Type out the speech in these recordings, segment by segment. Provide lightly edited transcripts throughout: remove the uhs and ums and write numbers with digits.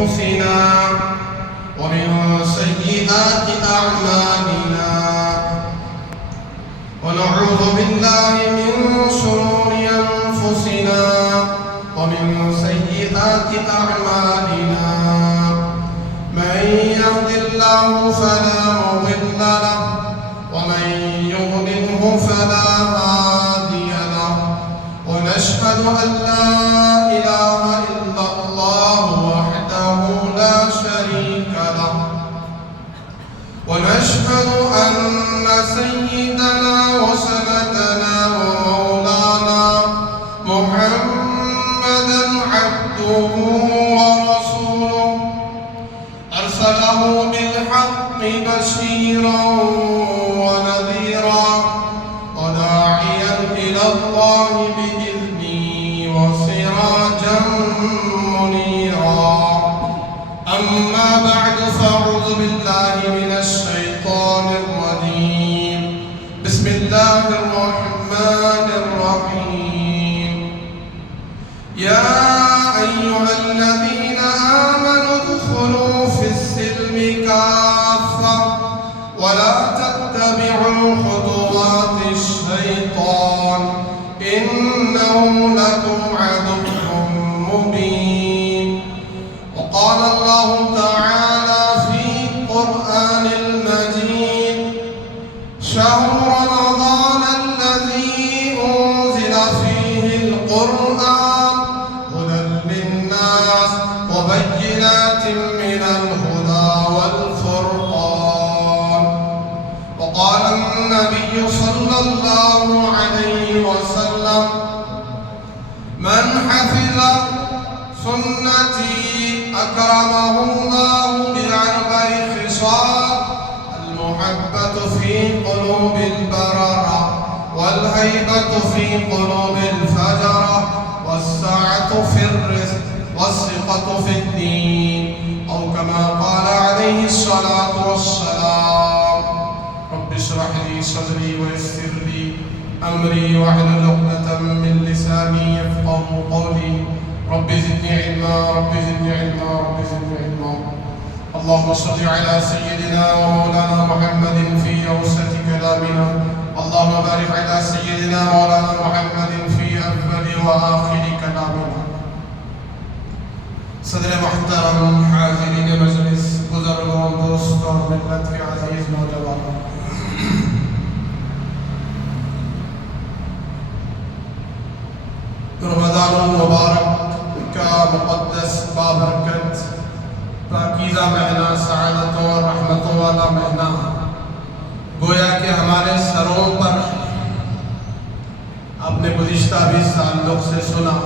أنفسنا ومن سيئات أعمالنا ونعوذ بالله من شرور أنفسنا ومن سيئات أعمالنا من يهد الله فلا مضل له ومن يضلله فلا هادي له ونشهد أن لا إله إلا الله وحده لا شريك له ونشهد أن سيدنا وسندنا ومولانا محمدا عبده ورسوله أرسله بالحق بشيرا ونذيرا وداعيا إلى الله بإذنه وسراجا منيرا أما بعد فأعوذ بالله من الشيطان الرجيم بسم الله الرحمن الرحيم يا أيها الذين آمنوا ادخلوا في السلم كافة ولا تتبعوا خطوات الشيطان إنه لكم عدو مبين وقال الله تعالى في القرآن المجيد شهر رمضان الذي أنزل فيه القرآن هدى للناس وبينات من الهدى والفرقان وقال النبي صلى الله عليه وسلم من حفظ سنتي أكرمه الله بأربع خصال المحبة في قلوب البررة والهيبة في قلوب الفجرة والسعة في الرزق والثقة في الدين أو كما قال عليه الصلاة والسلام رب اشرح لي صدري ويسر لي أمري واحلل عقدة من لساني يفقهوا قولي رب زدني علما رب زدني علما رب زدني علما اللهم صل على سيدنا ومولانا محمد في أوسط كلامنا اللهم بارك على سيدنا مولانا محمد في أول وآخر كلامنا صدر محترم حاضرین مجلس بزرگوں دوستوں ملت کے عزیز نوجوانوں رمضان المبارک کا مقدس بابرکت پاکیزہ مہینہ سعادتوں اور رحمتوں والا مہینہ گویا کہ ہمارے سروں پر اپنے گزشتہ 20 تعلق سے سنا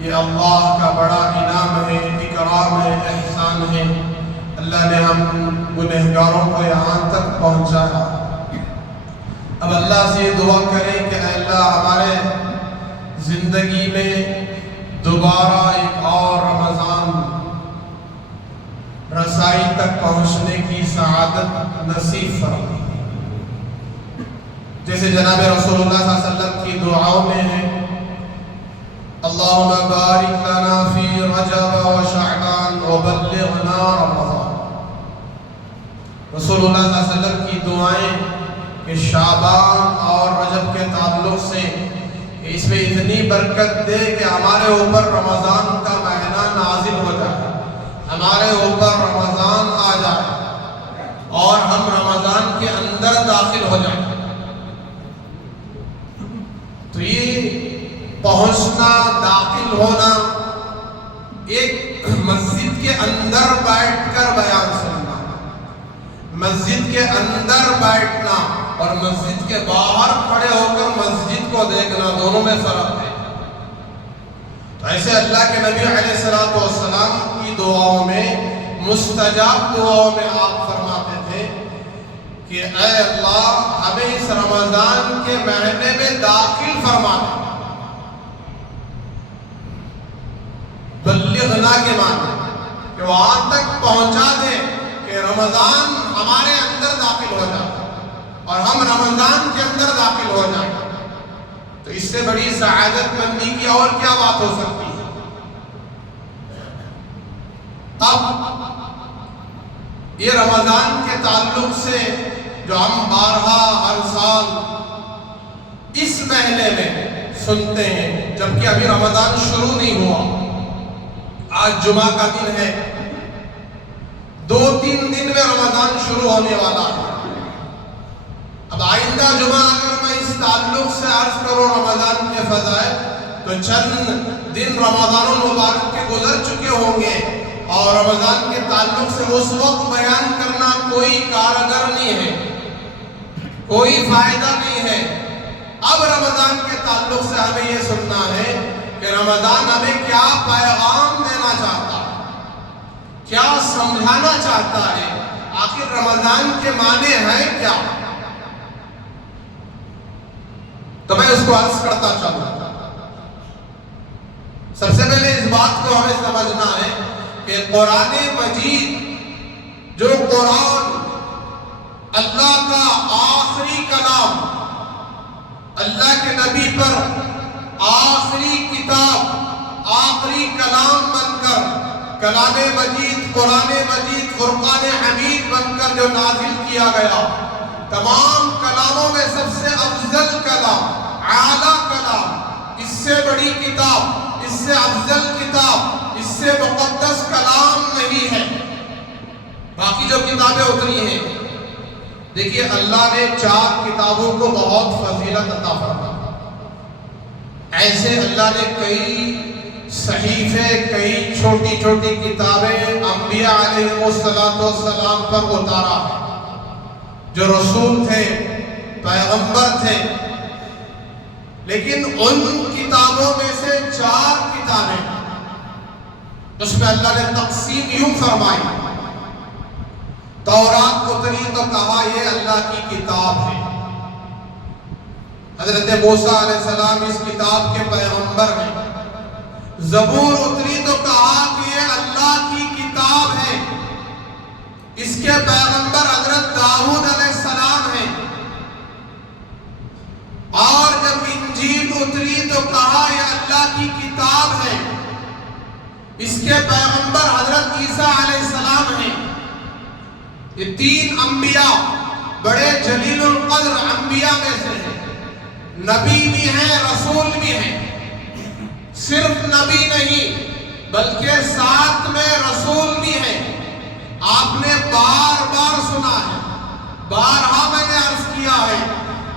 یہ اللہ کا بڑا انعام ہے اکرام ہے احسان ہے اللہ نے ہم گنہگاروں کو یہاں تک پہنچایا اب اللہ سے یہ دعا کریں کہ اے اللہ ہمارے زندگی میں دوبارہ ایک اور رمضان رسائی تک پہنچنے کی سعادت نصیب فرما جیسے جناب رسول اللہ صلی اللہ علیہ وسلم کی دعاؤں میں ہے اللہم بارک لنا فی رجب و شعبان وبلغنا رمضان رسول اللہ صلی اللہ علیہ وسلم کی دعائیں کہ شعبان اور رجب کے تعلق سے اس میں اتنی برکت دے کہ ہمارے اوپر رمضان کا مہینہ نازل ہو جائے ہمارے اوپر رمضان آ جائے اور ہم رمضان کے اندر داخل ہو جائیں تو یہ پہنچنا داخل ہونا ایک مسجد کے اندر بیٹھ کر بیان سننا مسجد کے اندر بیٹھنا اور مسجد کے باہر کھڑے ہو کر مسجد کو دیکھنا دونوں میں فرق ہے تو ایسے اللہ کے نبی علیہ السلام کی دعاؤں میں مستجاب دعاؤں میں آپ فرماتے تھے کہ اے اللہ ہمیں اس رمضان کے مہینے میں داخل فرما دے بلغنا کے معنی کہ وہاں تک پہنچا دے کہ رمضان ہمارے اندر داخل ہو جائے اور ہم رمضان کے اندر داخل ہو جائیں تو اس سے بڑی سعادت مندی کی اور کیا بات ہو سکتی ہے یہ رمضان کے تعلق سے جو ہم بارہا ہر سال اس مہینے میں سنتے ہیں، جبکہ ابھی رمضان شروع نہیں ہوا، آج جمعہ کا دن ہے، 2-3 دن میں رمضان شروع ہونے والا ہے۔ اب آئندہ جمعہ اگر میں اس تعلق سے عرض کروں رمضان کے فضائل، تو چند دن رمضان المبارک کے گزر چکے ہوں گے، اور رمضان کے تعلق سے اس وقت بیان کرنا کوئی کارگر نہیں ہے، کوئی فائدہ نہیں ہے۔ اب رمضان کے تعلق سے ہمیں یہ سننا ہے کہ رمضان ہمیں کیا پیغام دینا چاہتا ہے، کیا سمجھانا چاہتا ہے، آخر رمضان کے معنی ہے کیا؟ تو میں اس کو عرض کرتا چلوں۔ سب سے پہلے اس بات کو ہمیں سمجھنا ہے کہ قرآن مجید جو قرآن اللہ کا آخری کلام، اللہ کے نبی پر آخری کتاب، آخری کلام بن کر، کلام مجید، قرآن مجید، فرقان حمید بن کر جو نازل کیا گیا، تمام کلاموں میں سب سے افضل کلام، اعلیٰ کلام، اس سے بڑی کتاب، اس سے افضل کتاب، اس سے مقدس کلام نہیں ہے۔ باقی جو کتابیں اتری ہیں، دیکھیے اللہ نے 4 کتابوں کو بہت فضیلت عطا فرمائی۔ ایسے اللہ نے کئی صحیفے، کئی چھوٹی چھوٹی کتابیں انبیاء علیہ السلام پر اتارا ہے، جو رسول تھے، پیغمبر تھے، لیکن ان کتابوں میں سے 4 کتابیں اس میں اللہ نے تقسیم یوں فرمائی۔ تورات اتری تو کہا یہ اللہ کی کتاب ہے، حضرت موسیٰ علیہ السلام اس کتاب کے پیغمبر ہیں۔ زبور اتری تو کہا کہ یہ اللہ کی کتاب ہے، اس کے پیغمبر حضرت داؤد علیہ السلام ہیں۔ اور جب انجیل اتری تو کہا یہ اللہ کی کتاب ہے، اس کے پیغمبر حضرت عیسیٰ علیہ السلام ہیں۔ یہ 3 انبیاء بڑے جلیل القدر انبیاء میں سے ہیں، نبی بھی ہیں، رسول بھی ہیں۔ صرف نبی نہیں بلکہ ساتھ میں رسول بھی ہیں۔ آپ نے بار بار سنا ہے، بارہا میں نے عرض کیا ہے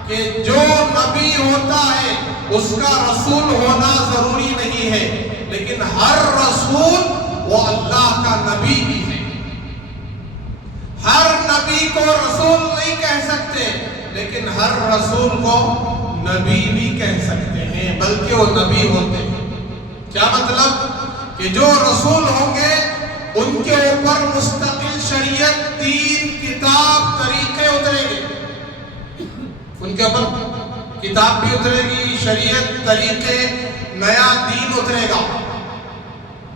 کہ جو نبی ہوتا ہے اس کا رسول ہونا ضروری نہیں ہے، لیکن ہر رسول وہ اللہ کا نبی بھی ہے۔ ہر نبی کو رسول نہیں کہہ سکتے، لیکن ہر رسول کو نبی بھی کہہ سکتے ہیں، بلکہ وہ نبی ہوتے ہیں۔ کیا مطلب؟ کہ جو رسول ہوں گے ان کے اوپر مستقل شریعت، دین، کتاب، طریقے اتریں گے، ان کے اوپر کتاب بھی اترے گی، شریعت، طریقے، نیا دین اترے گا،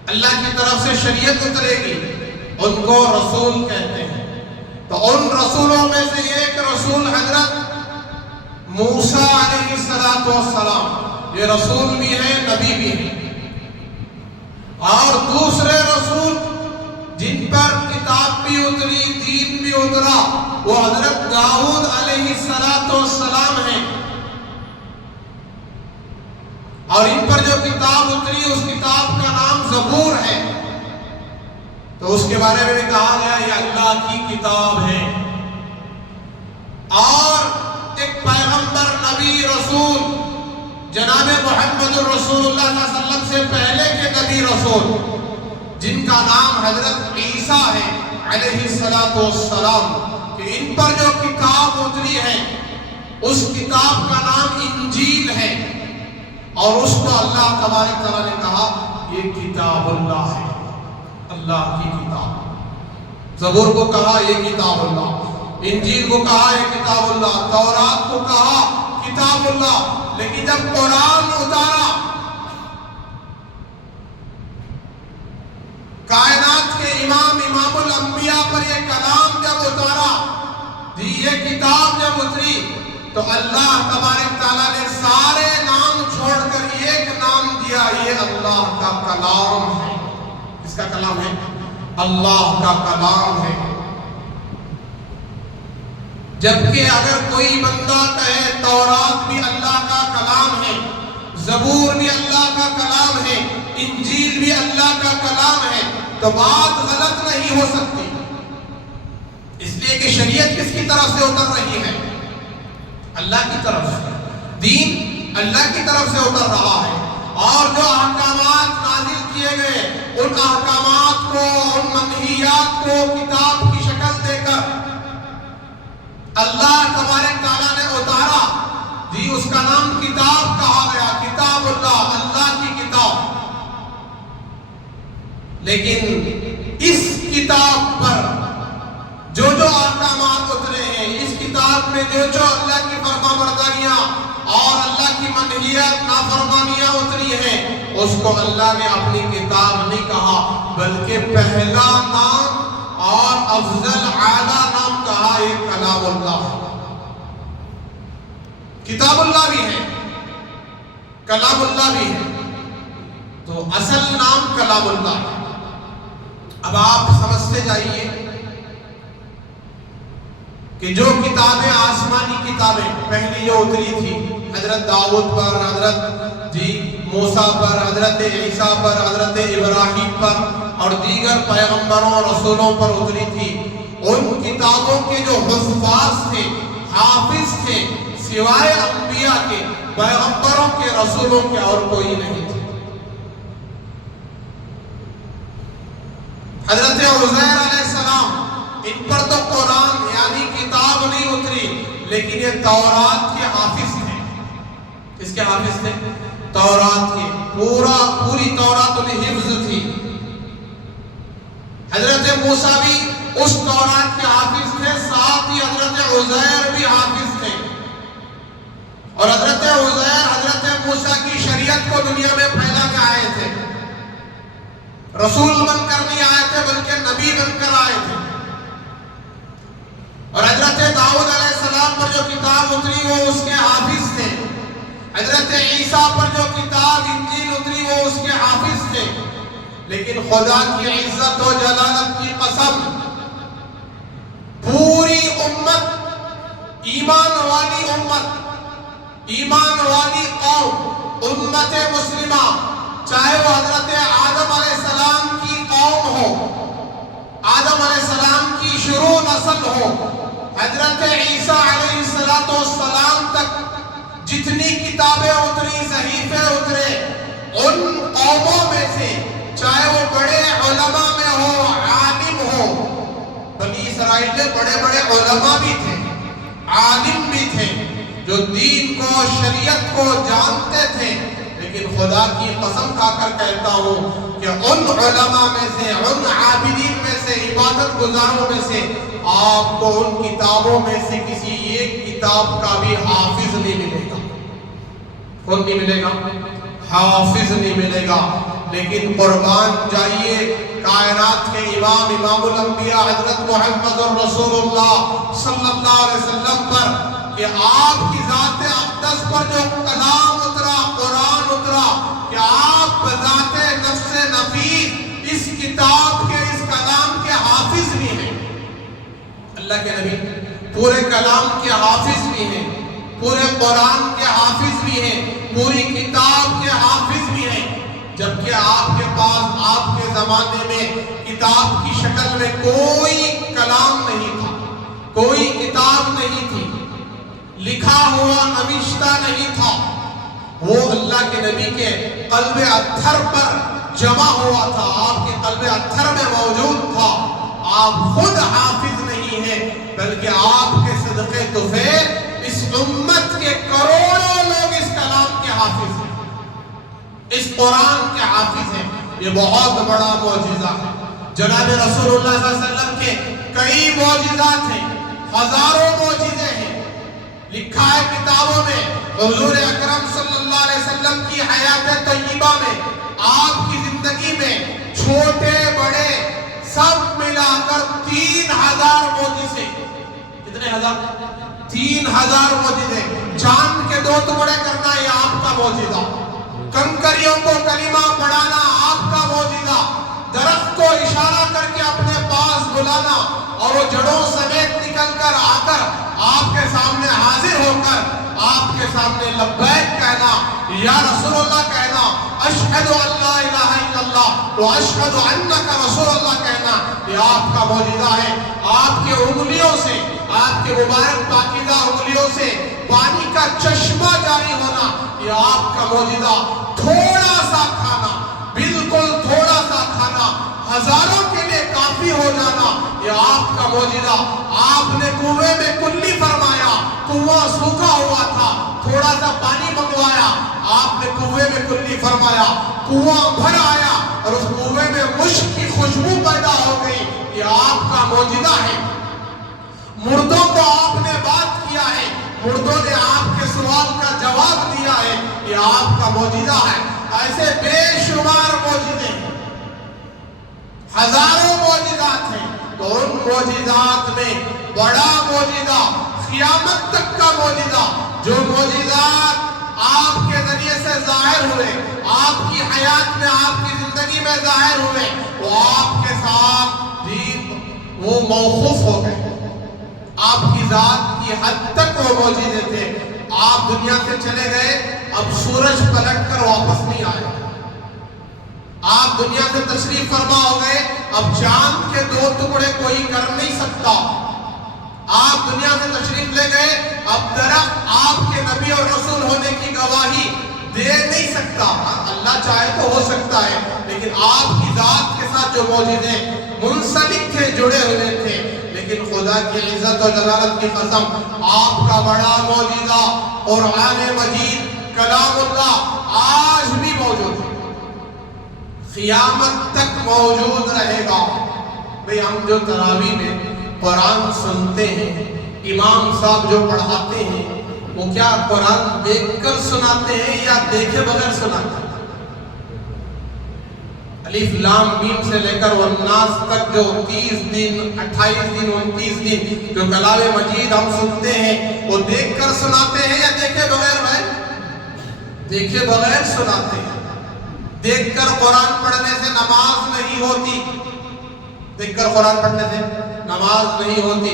اللہ کی طرف سے شریعت اترے گی، ان کو رسول کہتے ہیں۔ تو ان رسولوں میں سے ایک رسول حضرت موسیٰ علیہ السلام، یہ رسول بھی ہیں، نبی بھی ہیں۔ اور دوسرے رسول جن پر کتاب بھی اتری، دین بھی اترا، وہ حضرت داؤد علیہ السلام ہیں۔ اور ان پر جو کتاب اتری اس کتاب کا نام زبور ہے، تو اس کے بارے میں بھی کہا گیا یہ اللہ کی کتاب ہے۔ اور ایک پیغمبر، نبی، رسول جناب محمد الرسول اللہ صلی اللہ علیہ وسلم سے پہلے کے نبی رسول جن کا نام حضرت عیسیٰ ہے علیہ السلام، کہ ان پر جو کتاب اتری ہے اس کتاب کا نام انجیل ہے، اور اس کو اللہ تبارک تعالیٰ نے کہا یہ کتاب اللہ ہے، اللہ کی کتاب۔ زبور کو کہا یہ کتاب اللہ، انجیل کو کہا یہ کتاب اللہ، تورات کو کہا کتاب اللہ۔ لیکن جب قرآن اتارا، کائنات کے امام الانبیاء پر یہ کلام جب اتارا، یہ کتاب جب اتری، تو اللہ تبارک تعالیٰ نے سارے نام چھوڑ کر ایک نام دیا، یہ اللہ کا کلام ہے۔ کس کا کلام ہے؟ اللہ کا کلام ہے۔ جبکہ اگر کوئی بندہ کہے تورات بھی اللہ کا کلام ہے، زبور بھی اللہ کا کلام ہے، انجیل بھی اللہ کا کلام ہے، تو بات غلط نہیں ہو سکتی، اس لیے کہ شریعت کس کی طرف سے اتر رہی ہے؟ اللہ کی طرف سے، دین اللہ کی طرف سے اتر رہا ہے، اور جو احکامات نازل کیے گئے ان احکامات کو، ان منہیات کو کتاب کی شکل دے کر اللہ تبارک تعالیٰ نے اتارا، جی اس کا نام کتاب کہا گیا، کتاب اللہ، اللہ کی کتاب۔ لیکن اس کتاب پر جو احکامات اترے ہیں، اس کتاب میں جو اللہ کی فرما برداریاں اور اللہ کی منہیات نافرمانیاں اتری ہیں، اس کو اللہ نے اپنی کتاب نہیں کہا، بلکہ پہلا نام اور افضل اعلیٰ نام کہا یہ کلام اللہ۔ کتاب اللہ بھی ہے، کلام اللہ بھی ہے، تو اصل نام کلام اللہ ہے۔ اب آپ سمجھتے جائیے کہ جو کتابیں آسمانی کتابیں پہلی جو اتری تھی، حضرت داؤد پر، حضرت موسیٰ پر، حضرت عیسیٰ پر، حضرت ابراہیم پر اور دیگر پیغمبروں اور رسولوں پر اتری تھی، ان کتابوں کے جو حفاظ تھے، حافظ تھے، سوائے انبیاء کے، پیغمبروں کے، رسولوں کے اور کوئی نہیں تھے۔ حضرت عزیر علیہ السلام، ان پر تو قرآن یعنی کتاب نہیں اتری، لیکن یہ تورات کے حافظ تھے۔ کس کے حافظ تھے؟ تورات کے، پوری تورات انہیں حفظ تھی۔ حضرت موسیٰ بھی اس تورات کے حافظ تھے، ساتھ ہی حضرت عزیر بھی حافظ تھے، اور حضرت عزیر حضرت موسیٰ کی شریعت کو دنیا میں پھیلا کے آئے تھے، رسول بن کر نہیں آئے تھے بلکہ نبی بن کر آئے تھے۔ اور حضرت داؤد علیہ السلام پر جو کتاب اتری وہ اس کے حافظ تھے، حضرت عیسیٰ پر جو کتاب انجیل اتری وہ اس کے حافظ تھے، لیکن خدا کی عزت و جلالت کی قسم، پوری امت، ایمان والی امت، ایمان والی قوم، امت مسلمہ، چاہے وہ حضرت آدم علیہ السلام کی قوم ہو، آدم علیہ السلام کی شروع نسل ہو، حضرت عیسیٰ علیہ السلام تک جتنی کتابیں اتری، صحیفے اترے، ان قوموں میں سے چاہے وہ بڑے علماء میں ہو، عالم ہو، بنی اسرائیل میں بڑے بڑے علماء بھی تھے، عالم بھی تھے، جو دین کو، شریعت کو جانتے تھے، لیکن خدا کی قسم کھا کر کہتا ہوں کہ ان علماء میں سے، ان عابدین میں سے، عبادت گزاروں میں سے آپ کو ان کتابوں میں سے کسی ایک کتاب کا بھی حافظ نہیں ملے گا۔ کون نہیں ملے گا؟ حافظ نہیں ملے گا۔ لیکن قربان جائیے کائنات کے امام الانبیاء حضرت محمد رسول اللہ صلی اللہ علیہ وسلم پر، کہ آپ کی ذات اقدس پر جو کلام اترا، قرآن اترا، کہ آپ بذات نفس نفیس اس کتاب کے، اس کلام کے حافظ بھی ہیں۔ اللہ کے نبی پورے کلام کے حافظ بھی ہیں، پورے قرآن کے حافظ بھی ہیں، پوری کتاب کے حافظ بھی ہیں، جبکہ آپ کے پاس آپ کے زمانے میں کتاب کی شکل میں کوئی کلام نہیں تھا، کوئی کتاب نہیں تھی، لکھا ہوا نوشتہ نہیں تھا، وہ اللہ کے نبی کے قلب اطہر پر جمع ہوا تھا، آپ کے قلب اطہر میں موجود تھا۔ آپ خود حافظ نہیں ہیں، بلکہ آپ کے صدقے طفیل اس امت کے کروڑوں لوگ اس کلام کے حافظ ہیں، اس قرآن کے حافظ ہیں۔ یہ بہت بڑا معجزہ ہے۔ جناب رسول اللہ صلی اللہ علیہ وسلم کے کئی معجزات ہیں، ہزاروں معجزے ہیں، لکھا ہے کتابوں میں۔ حضور اکرم صلی اللہ علیہ وسلم کی حیات طیبہ میں، آپ کی زندگی میں چھوٹے بڑے سب ملا کر 3000 معجزے۔ کتنے ہزار؟ 3000 معجزے۔ چاند کے 2 ٹکڑے کرنا یہ آپ کا معجزہ، کنکریوں کو کلمہ پڑھانا آپ کا معجزہ، درخت کو اشارہ کر کے اپنے پاس بلانا اور وہ جڑوں سمیت نکل کر آ کر آپ حاضر ہو کر آپ کے سامنے لبیک کہنا، یا رسول اللہ کہنا، اشہد ان لا الہ الا اللہ و اشہد انک رسول اللہ کہنا، یہ آپ کا معجزہ ہے۔ آپ کے انگلیوں سے، آپ کے مبارک پاکیزہ انگلیوں سے پانی کا چشمہ جاری ہونا، یہ آپ کا معجزہ۔ تھوڑا سا کھانا، بالکل تھوڑا سا کھانا، ہزاروں کے لیے کافی ہو جانا، یہ آپ کا معجزہ۔ آپ نے کنویں میں کلی فرمایا، کنواں سوکھا ہوا تھا، تھوڑا سا پانی منگوایا، آپ نے کنویں میں کلی فرمایا، کنواں بھر آیا اور اس کنویں میں مشک کی خوشبو پیدا ہو گئی، یہ آپ کا معجزہ ہے۔ مردوں کو آپ نے بات کیا ہے، مردوں نے آپ کے سوال کا جواب دیا ہے، یہ آپ کا معجزہ ہے۔ ایسے بے شمار معجزے ہیں، ہزاروں معجزات ہیں، تو ان معجزات میں بڑا معجزہ، قیامت تک کا معجزہ، جو معجزات آپ کے ذریعے سے ظاہر ہوئے، آپ کی حیات میں، آپ کی زندگی میں ظاہر ہوئے، وہ آپ کے ساتھ بھی وہ موقوف ہو گئے، آپ کی ذات کی حد تک وہ معجزے تھے۔ آپ دنیا سے چلے گئے، اب سورج پلٹ کر واپس نہیں آئے۔ آپ دنیا سے تشریف فرما ہو گئے، اب چاند کے دو ٹکڑے کوئی کر نہیں سکتا۔ آپ دنیا سے تشریف لے گئے، اب درخت آپ کے نبی اور رسول ہونے کی گواہی دے نہیں سکتا۔ اللہ چاہے تو ہو سکتا ہے، لیکن آپ کی ذات کے ساتھ جو معجزے منسلک تھے، جڑے ہوئے تھے، لیکن خدا کی عزت و جلالت کی قسم، آپ کا بڑا معجزہ قرآن مجید کلام اللہ آج بھی موجود ہے، قیامت تک موجود رہے گا۔ بھئی ہم جو تراویح میں قرآن سنتے ہیں، امام صاحب جو پڑھاتے ہیں، وہ کیا قرآن دیکھ کر سناتے ہیں یا دیکھے بغیر سناتے ہیں؟ الف لام میم سے لے کر والناس تک جو 30 دن 28 دن 29 دن جو کلام مجید ہم سنتے ہیں، وہ دیکھ کر سناتے ہیں یا دیکھے بغیر؟ بھائی دیکھے بغیر سناتے ہیں۔ دیکھ کر قرآن پڑھنے سے نماز نہیں ہوتی، دیکھ کر قرآن پڑھنے سے نماز نہیں ہوتی،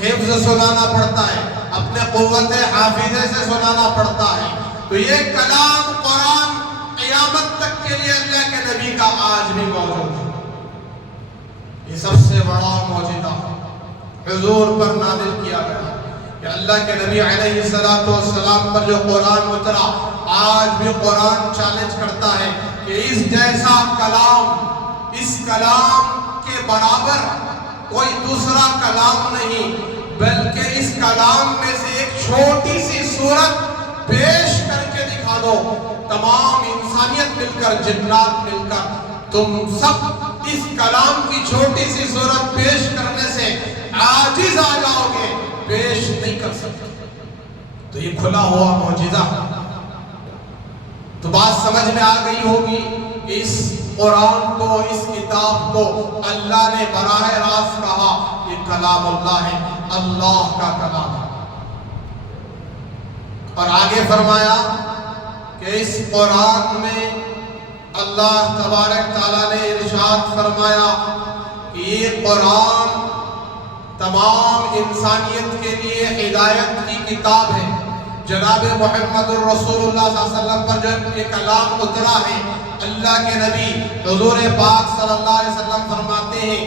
حفظ سنانا پڑتا ہے، اپنے قوت حافظے سے سنانا پڑتا ہے۔ تو یہ کلام قرآن قیامت تک کے لیے اللہ کے نبی کا آج بھی موجود ہے۔ یہ سب سے بڑا معجزہ حضور پر نازل کیا گیا کہ اللہ کے نبی علیہ السلام پر جو قرآن اترا، آج بھی قرآن چیلنج کرتا ہے کہ اس جیسا کلام، اس کلام کے برابر کوئی دوسرا کلام نہیں، بلکہ اس کلام میں سے ایک چھوٹی سی سورت پیش کر کے دکھا دو، تمام انسانیت مل کر، جنات مل کر، تم سب اس کلام کی چھوٹی سی سورت پیش کرنے سے عاجز آ جاؤ گے، پیش نہیں کر سکتے۔ تو یہ کھلا ہوا معجزہ، تو بات سمجھ میں آ گئی ہوگی، اس قرآن کو، اس کتاب کو اللہ نے براہ راست کہا یہ کلام اللہ ہے، اللہ کا کلام ہے۔ اور آگے فرمایا کہ اس قرآن میں اللہ تبارک تعالیٰ نے ارشاد فرمایا کہ یہ قرآن تمام انسانیت کے لیے ہدایت کی کتاب ہے۔ جناب محمد الرسول اللہ صلی اللہ علیہ وسلم پر جو یہ کلام اترا ہے، اللہ کے نبی حضور پاک صلی اللہ علیہ وسلم فرماتے ہیں،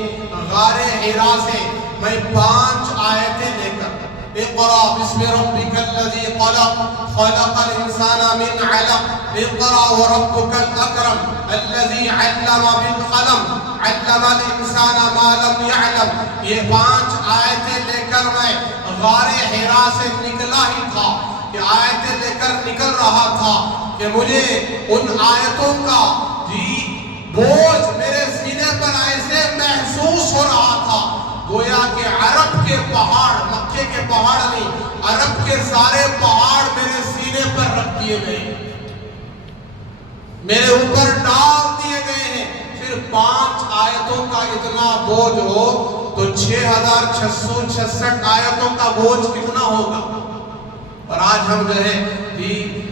غار حرا سے میں 5 آیتیں لے کر، اقرأ بسم ربک الذی خلق خلق الانسان من علق اقرأ وربک الاکرم الذی علم بالقلم علم الانسان ما لم يعلم، یہ 5 آیتیں لے کر میں غار حرا سے نکلا ہی تھا، کہ آیتیں لے کر نکل رہا تھا کہ مجھے ان آیتوں کا بوجھ میرے سینے پر ایسے محسوس ہو رہا تھا گویا کہ عرب کے پہاڑ، مکے کے پہاڑ نہیں، عرب کے سارے پہاڑ میرے سینے پر رکھ دیے گئے، میرے اوپر ڈال دیے گئے ہیں۔ پھر 5 آیتوں کا اتنا بوجھ ہو تو 6666 آیتوں کا بوجھ کتنا ہوگا؟ اور آج ہم جو ہے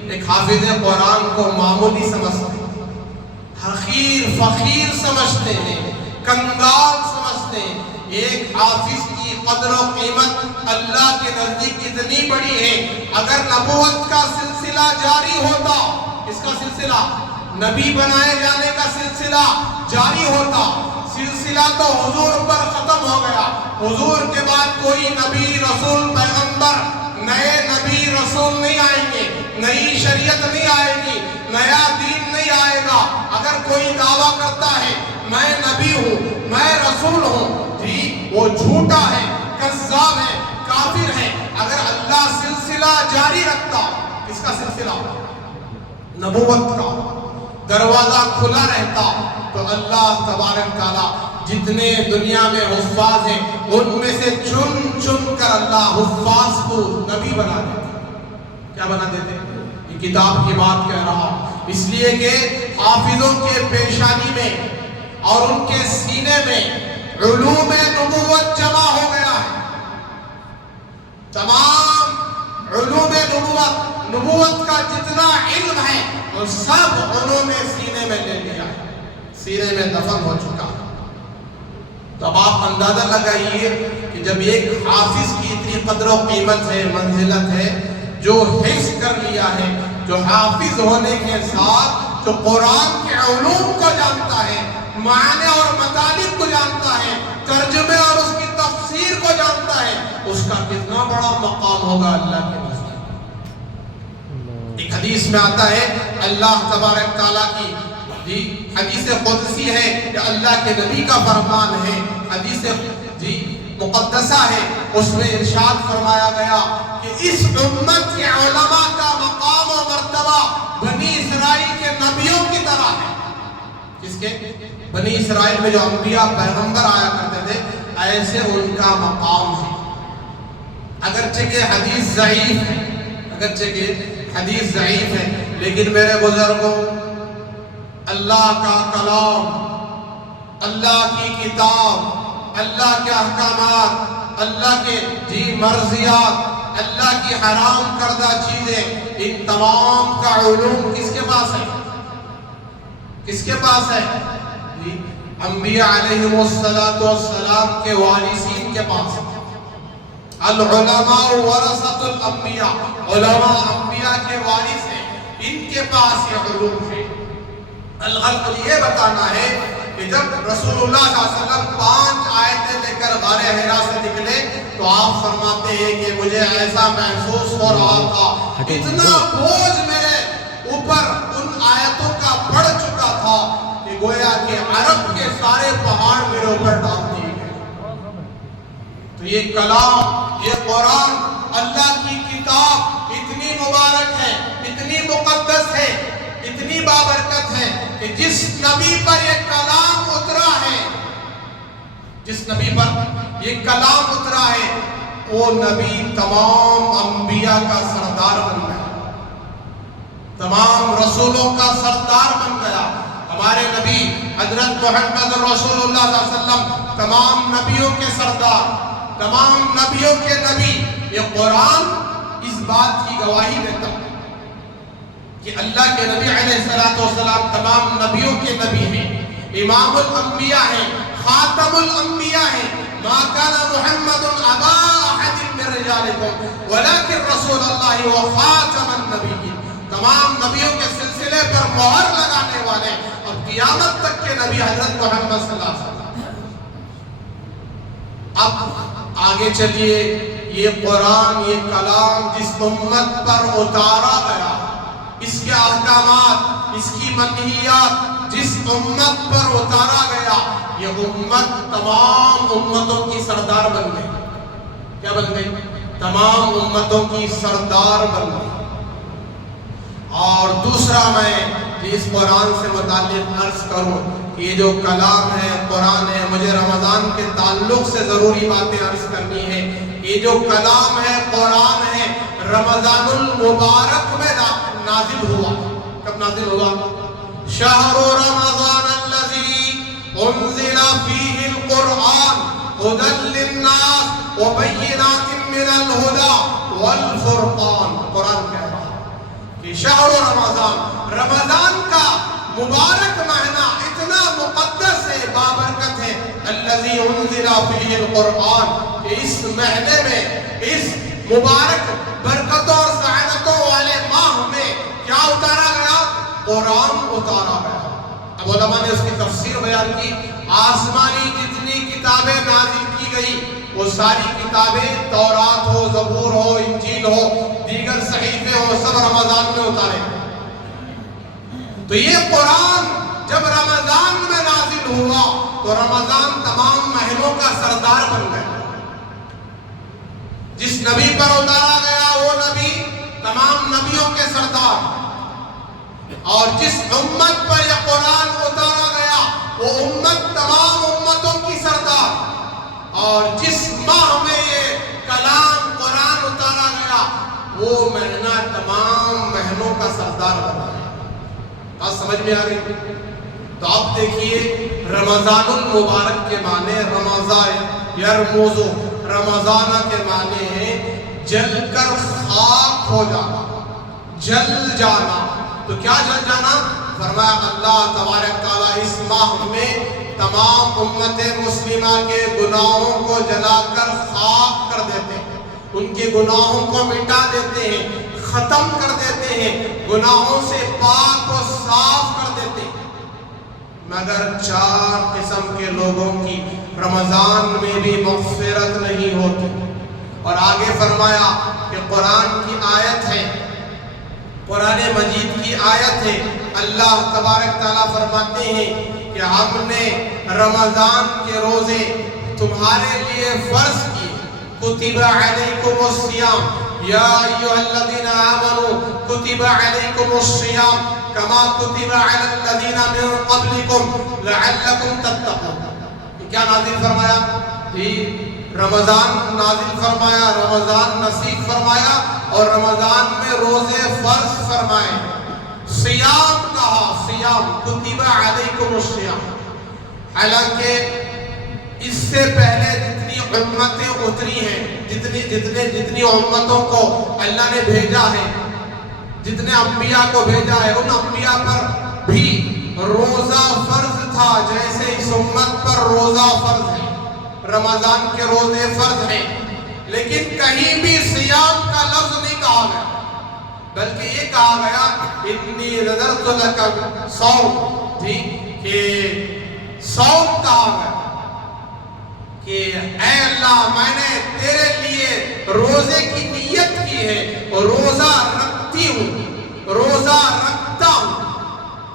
ایک حافظ قرآن کو معمولی سمجھتے ہیں، حقیر فقیر سمجھتے ہیں، کنگال سمجھتے ہیں۔ ایک حافظ کی قدر و قیمت اللہ کے نزدیک اتنی بڑی ہے، اگر نبوت کا سلسلہ جاری ہوتا، اس کا سلسلہ نبی بنائے جانے کا سلسلہ جاری ہوتا، سلسلہ تو حضور پر ختم ہو گیا، حضور کے بعد کوئی نبی رسول پیغمبر نئے نبی رسول نہیں آئیں گے، نئی شریعت نہیں آئے گی، نیا دین نہیں آئے گا۔ اگر کوئی دعویٰ کرتا ہے میں نبی ہوں، میں رسول ہوں، جی وہ جھوٹا ہے، کذاب ہے، کافر ہے۔ اگر اللہ سلسلہ جاری رکھتا، اس کا سلسلہ نبوت کا دروازہ کھلا رہتا، تو اللہ تبارک تعالیٰ جتنے دنیا میں حفاظ ہیں ان میں سے چن چن کر اللہ حفاظ کو نبی بنا دیتے۔ کیا بنا دیتے؟ یہ کتاب کی بات کہہ رہا ہوں، اس لیے کہ حافظوں کے پیشانی میں اور ان کے سینے میں علوم نبوت جمع ہو گیا ہے۔ تمام علوم نبوت کا جتنا علم ہے وہ سب انہوں نے سینے میں لے لیا ہے، سینے میں دفن ہو چکا ہے۔ تو اب آپ اندازہ لگائیے کہ جب ایک حافظ کی اتنی قدر و قیمت ہے، منزلت ہے، جو حفظ کر لیا ہے، جو حافظ ہونے کے ساتھ جو قرآن کے علوم کو جانتا ہے، معنی اور مطالب کو جانتا ہے، ترجمے اور اس کی تفسیر کو جانتا ہے، اس کا کتنا بڑا مقام ہوگا اللہ کے نزدیک۔ ایک حدیث میں آتا ہے اللہ تبارک تعالیٰ کی حدیث قدسی ہے کہ اللہ کے نبی کا فرمان ہے، حدیث مقدسہ ہے، اس میں ارشاد فرمایا گیا کہ اس امت کے علماء کا مقام و مرتبہ بنی اسرائیل کے نبیوں کی طرح ہے۔ کس کے؟ بنی اسرائیل میں جو انبیاء پیغمبر آیا کرتے تھے، ایسے ان کا مقام ہے۔ اگرچہ کہ حدیث ضعیف ہے، اگرچہ کہ حدیث ضعیف ہے، لیکن میرے بزرگوں، اللہ کا کلام، اللہ کی کتاب، اللہ کے احکامات، اللہ کے مرضیات، اللہ کی حرام کردہ چیزیں، ان تمام کا علوم کس کے پاس ہے؟ کس کے پاس ہے؟ انبیاء علیہم السلام کے وارثین کے پاس ہے۔ العلماء ورثۃ الانبیاء، علماء انبیاء کے وارث ہیں، ان کے پاس یہ علوم ہے۔ الغرض یہ بتانا ہے کہ جب رسول اللہ صلی اللہ علیہ وسلم 5 آیتیں لے کر غار حرا سے نکلے تو آپ فرماتے ہیں کہ مجھے ایسا محسوس ہو رہا تھا، اتنا بوجھ میرے اوپر ان آیتوں کا بڑھ چکا تھا کہ گویا کہ عرب کے سارے پہاڑ میرے اوپر ڈال دیے گئے۔ تو یہ کلام، یہ قرآن، اللہ کی کتاب اتنی مبارک ہے، اتنی مقدس ہے، اتنی بابرکت ہے کہ جس نبی پر یہ کلام اترا ہے، جس نبی پر یہ کلام اترا ہے، وہ نبی تمام انبیاء کا سردار بن گیا، تمام رسولوں کا سردار بن گیا۔ ہمارے نبی حضرت محمد رسول اللہ صلی اللہ علیہ وسلم تمام نبیوں کے سردار، تمام نبیوں کے نبی۔ یہ قرآن اس بات کی گواہی دیتا ہے کہ اللہ کے نبی علیہ السلام تمام نبیوں کے نبی ہیں، امام الانبیاء ہیں، خاتم الانبیاء ہیں۔ ما کان محمد ابا احد من رجالکم ولکن رسول اللہ وخاتم النبیین۔ تمام نبیوں کے سلسلے پر مہر لگانے والے اور قیامت تک کے نبی حضرت محمد صلی اللہ علیہ وسلم۔ اب آگے چلیے، یہ قرآن، یہ کلام جس امت پر اتارا گیا، اس کے احکامات، اس کی منہیات جس امت پر اتارا گیا، یہ امت تمام امتوں کی سردار بن گئی۔ کیا بن گئی؟ تمام امتوں کی سردار بن گئی۔ اور دوسرا میں اس قرآن سے متعلق عرض کروں کہ یہ جو کلام ہے، قرآن ہے، مجھے رمضان کے تعلق سے ضروری باتیں عرض کرنی ہے۔ یہ جو کلام ہے، قرآن ہے، رمضان المبارک میں نازل ہوا۔ کب نازل ہوا؟ شہر رمضان الذی انزل فیہ القرآن ھدی للناس وبینات من الھدی والفرقان۔ قرآن کہہ رہا کہ شہر رمضان، رمضان کا مبارک مہینہ اتنا اتنا مقدس ہے، بابرکت ہے، الذی انزل فیہ القرآن، کہ اس مہینے میں، اس مبارک برکتوں اور سعادتوں والے ماہ میں کیا اتارا گیا؟ قرآن اتارا گیا۔ اب علماء نے اس کی تفسیر بیان کی، آسمانی جتنی کتابیں نازل کی گئی وہ ساری کتابیں، تورات ہو، زبور ہو، انجیل ہو، دیگر صحیفے ہو، سب رمضان میں اتارے گئے۔ تو یہ قرآن جب رمضان میں نازل ہوا تو رمضان تمام مہینوں کا سردار بن گیا۔ جس نبی پر اتارا گیا وہ نبی تمام نبیوں کے سردار، اور جس امت پر یہ قرآن اتارا گیا وہ امت تمام امتوں کی سردار، اور جس ماہ میں یہ کلام قرآن اتارا گیا وہ مہینہ تمام مہینوں کا سردار بن گیا۔ بات سمجھ میں آ گئی؟ تو آپ دیکھیے رمضان المبارک کے معنی رمضان یرموز، رمضانہ کے معنی ہے جل کر خاک ہو جانا، جل جانا۔ تو کیا جل جانا؟ فرمایا اللہ تبارک تعالیٰ اس ماہ میں تمام امت مسلمہ کے گناہوں کو جلا کر خاک کر دیتے ہیں، ان کے گناہوں کو مٹا دیتے ہیں، ختم کر دیتے ہیں، گناہوں سے پاک و صاف کر دیتے ہیں۔ مگر 4 قسم کے لوگوں کی رمضان میں بھی مغفرت نہیں ہوتی۔ اور آگے فرمایا کہ قرآن کی آیت ہے، قرآن مجید کی آیت ہے، اللہ تبارک تعالیٰ فرماتے ہیں کہ ہم نے رمضان کے روزے تمہارے لیے فرض کیے، کتب علیکم الصیام یا ایھا الذین آمنوا کتب علیکم الصیام کما کتب علی الذین من قبلکم لعلکم تتقون۔ کیا نازل فرمایا؟ رمضان نازل فرمایا، رمضان نصیب فرمایا، اور رمضان میں روزے فرض فرمائے، صیام کہا، صیام کتب علیکم الصیام۔ حالانکہ اس سے پہلے جتنی امتیں اتری ہیں، جتنی امتوں کو اللہ نے بھیجا ہے، جتنے انبیاء کو بھیجا ہے، ان انبیاء پر بھی روزہ فرض تھا، جیسے اس امت پر روزہ فرض ہے، رمضان کے روزے فرض ہیں۔ لیکن کہیں بھی صیام کا لفظ نہیں کہا گیا، بلکہ یہ کہا گیا انی نذرت لک صوم، کہ صوم کہا گیا کہ اے اللہ میں نے تیرے لیے روزے کی نیت کی ہے اور روزہ رکھتی ہوں، روزہ رکھتا ہوں۔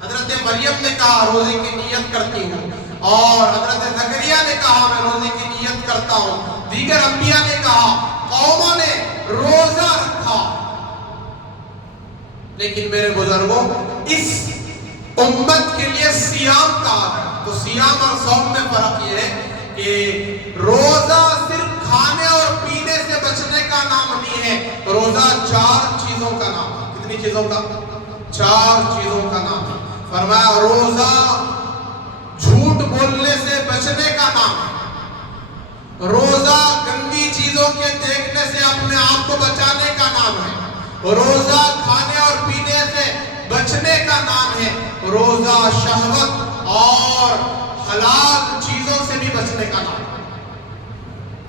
حضرت مریم نے کہا روزے کی نیت کرتی ہوں، اور حضرت زکریا نے کہا میں روزے کی نیت کرتا ہوں، دیگر انبیاء نے کہا، قوموں نے روزہ رکھا۔ لیکن میرے بزرگوں اس امت کے لیے سیام کہا گیا۔ تو سیام اور صوم میں فرق یہ ہے کہ روزہ صرف کھانے اور پینے سے بچنے کا نام نہیں ہے، روزہ 4 چیزوں کا نام ہے۔ کتنی چیزوں کا؟ 4 چیزوں کا نام ہے۔ فرمایا روزہ جھوٹ بولنے سے بچنے کا نام ہے، روزہ گندی چیزوں کے دیکھنے سے اپنے آپ کو بچانے کا نام ہے، روزہ کھانے اور پینے سے بچنے کا نام ہے، روزہ شہوت اور حلال چیزوں سے بھی بچنے کا نام ہے۔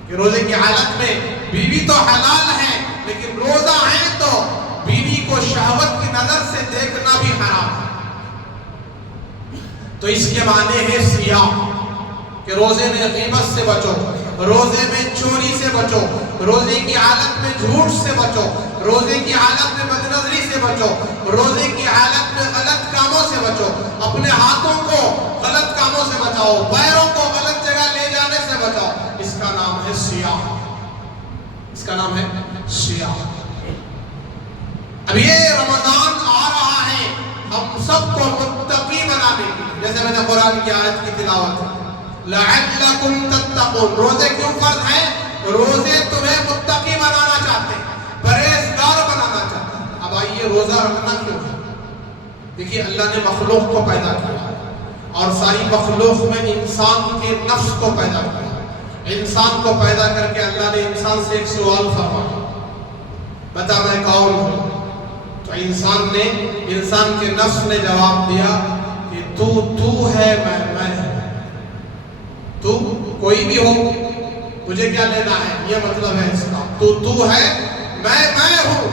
کہ روزے کی حالت میں بیوی تو حلال ہے، لیکن روزہ ہے تو بیوی کو شہوت کی نظر سے دیکھنا بھی حرام ہے۔ تو اس کے معنی ہے سیام، کہ روزے میں غیبت سے بچو، روزے میں چوری سے بچو، روزے کی حالت میں جھوٹ سے بچو، روزے کی حالت میں بدنظری سے بچو، روزے کی حالت میں غلط کاموں سے بچو، اپنے ہاتھوں کو غلط کاموں سے بچاؤ، پیروں کو غلط جگہ لے جانے سے بچاؤ۔ اس کا نام ہے سیام، اس کا نام ہے سیام۔ اب یہ رمضان آ رہا ہے ہم سب کو متقی بنانے کے لیے، جیسے میں نے قرآن کی آیت کی تلاوت کی، لعلکم تتقون۔ روزے کیوں فرض ہیں؟ روزے تمہیں متقی بنانا چاہتے ہیں، پرہیزگار بنانا چاہتے ہیں۔ اب آئیے روزہ رکھنا کیوں ہے؟ دیکھیے اللہ نے مخلوق کو پیدا کیا اور ساری مخلوق میں انسان کے نفس کو پیدا کیا۔ انسان کو پیدا کر کے اللہ نے انسان سے ایک سوال فرمایا، بتا میں کون ہوں؟ تو انسان کے نفس نے جواب دیا کہ تو ہے میں ہوں. تو کوئی بھی ہو مجھے کیا لینا ہے، یہ مطلب ہے اس کا. تو ہے میں ہوں.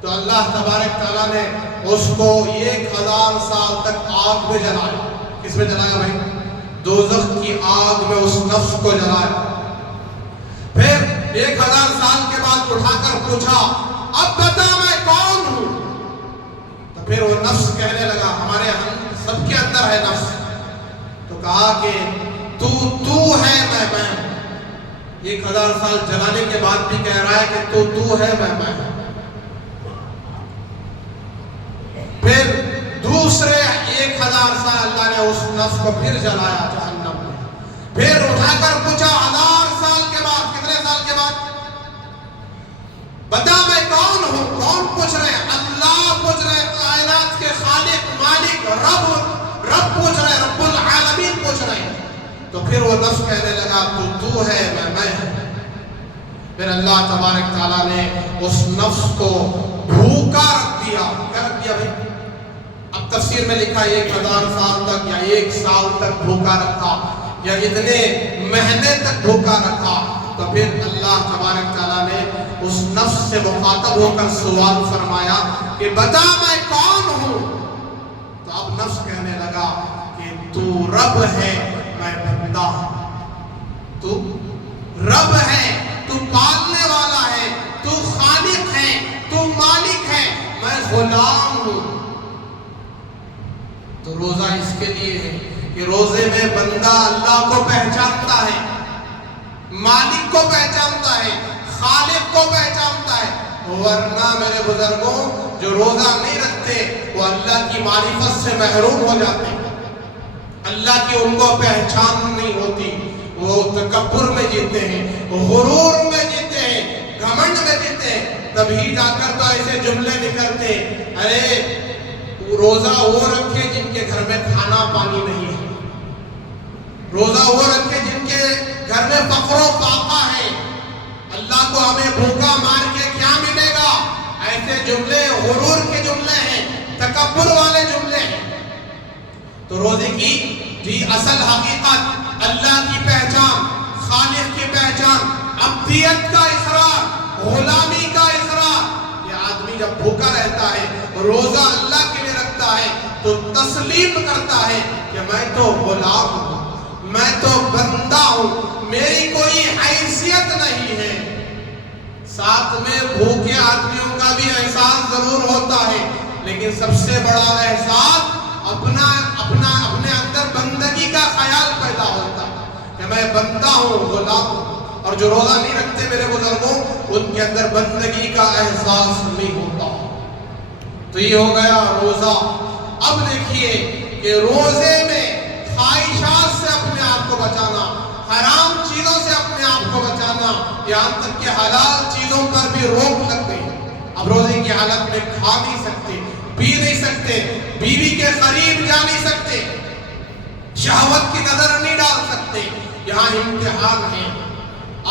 تو اللہ تبارک تعالیٰ نے اس کو 1000 سال تک آگ میں جلایا. کس میں جلایا بھائی؟ دوزخ کی آگ میں اس نفس کو جلایا. پھر 1000 سال کے بعد اٹھا کر پوچھا اب بتا میں کون ہوں. تو پھر وہ نفس کہنے لگا، ہمارے سب کے اندر ہے نفس. تو کہا کہ تو ہے میں ہوں. 1000 سال جلانے کے بعد بھی کہہ رہا ہے کہ تو ہے میں ہوں. پھر دوسرے 1000 سال اللہ نے اس نفس کو پھر جلایا جہنم میں. پھر اٹھا کر پوچھا 1000 سال کے بعد، کتنے سال کے بعد؟ بتا میں کون ہوں. کون پوچھ رہے ہیں؟ اللہ پوچھ رہے ہیں، کائنات کے خالق مالک رب پوچھ رہے ہیں، رب العالمین پوچھ رہے ہیں. تو پھر وہ نفس کہنے لگا تو ہے میں ہوں. پھر اللہ تبارک تعالیٰ نے اس نفس کو بھوکا رکھ دیا. کیا رکھ دیا بھائی؟ اب تفسیر میں لکھا 1000 سال تک یا 1 سال تک بھوکا رکھا یا اتنے مہینے تک بھوکا رکھا. تو پھر اللہ تبارک تعالیٰ نے اس نفس سے مخاطب ہو کر سوال فرمایا کہ بتا میں کون ہوں. تو اب نفس کہنے لگا کہ تو رب ہے میں بندہ ہوں. تو رب ہے، تو پالنے والا ہے، تو خالق ہے، تو مالک ہے، میں غلام ہوں. تو روزہ اس کے لیے ہے کہ روزے میں بندہ اللہ کو پہچانتا ہے، مالک کو پہچانتا ہے، خالق کو پہچانتا ہے. ورنہ میرے بزرگوں جو روزہ نہیں رکھتے وہ اللہ کی معرفت سے محروم ہو جاتے ہیں. اللہ کی ان کو پہچان نہیں ہوتی. وہ تکبر میں جیتے ہیں، غرور میں جیتے ہیں، گھمنڈ میں جیتے ہیں. تبھی جا کر تو ایسے جملے نکلتے، ارے روزہ وہ رکھے جن کے گھر میں کھانا پانی نہیں ہے. روزہ وہ رکھے جن کے گھر میں فقر و فاقہ ہے. اللہ کو ہمیں بھوکا مار کے کیا ملے گا؟ ایسے جملے غرور کے جملے ہیں، تکبر والے جملے ہیں. تو روزے کی اصل حقیقت اللہ کی پہچان، خالق کی پہچان، عبدیت کا اقرار، غلامی کا اقرار. یہ آدمی جب بھوکا رہتا ہے، روزہ اللہ کے لیے رکھتا ہے تو تسلیم کرتا ہے کہ میں تو غلام ہوں، میں تو بندہ ہوں، میری کوئی حیثیت نہیں ہے. ساتھ میں بھوکے آدمیوں کا بھی احساس ضرور ہوتا ہے، لیکن سب سے بڑا احساس اپنے اندر بندگی کا خیال پیدا ہوتا ہے کہ میں بندہ ہوں، غلام ہوں. اور جو روزہ نہیں رکھتے میرے بزرگوں، ان کے اندر بندگی کا احساس نہیں ہوتا. تو یہ ہو گیا روزہ. اب دیکھیے کہ روزے میں خواہشات سے اپنے آپ کو بچانا، حرام چیزوں سے اپنے آپ کو بچانا، یہاں تک کہ حلال چیزوں پر بھی روک لگ گئی. اب روزے کی حالت میں کھا نہیں سکتے، پی نہیں سکتے، بیوی کے قریب جا نہیں سکتے، شہوت کی نظر نہیں ڈال سکتے. یہاں امتحان ہے،